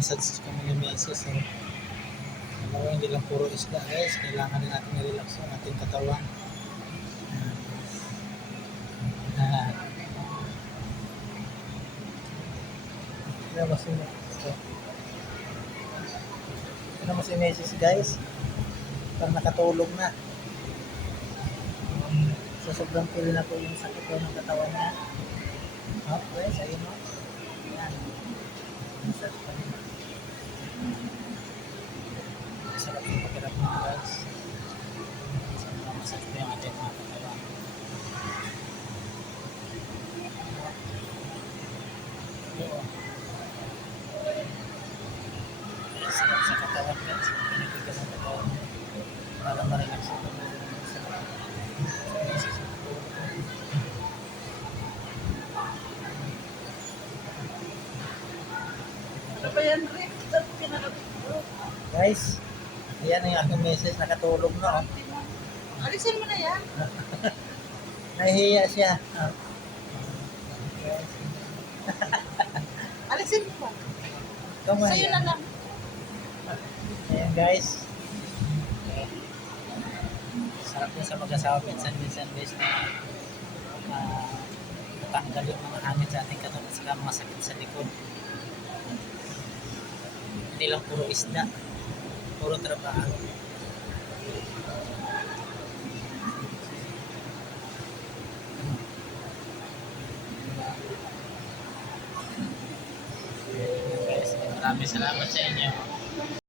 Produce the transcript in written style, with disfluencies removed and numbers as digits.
message kami ni Mrs. So, hindi lang puro isda guys, kailangan din natin i-relax yung ating katawan. Ano mo si Mrs. guys? Parang nakatulog na. So sobrang pili na po yung sakit ko ng katawan niya. Okay, sa'yo mo. Yan. Masarap pa rin. Masarap yung pakirap mo guys. Masarap yung ating mga katawan. Sarap sa katawan guys. Pinagbigan ng katawan para ma-relax ito. Ano ba yan, Rick? Guys, ayan ang aking message, nakatulog na. Alisin mo na yan. Nahihiya siya. Alisin mo ba? Ikaw nga Sa'yo yan. na lang. Ayan guys. Sarap din sa mag-asawa minsan guys na natanggal yung mga hangin sa ating katawan saka mga sakit sa likod. Hindi lang puro isda, puro trabaho. Guys, maraming salamat sa inyo.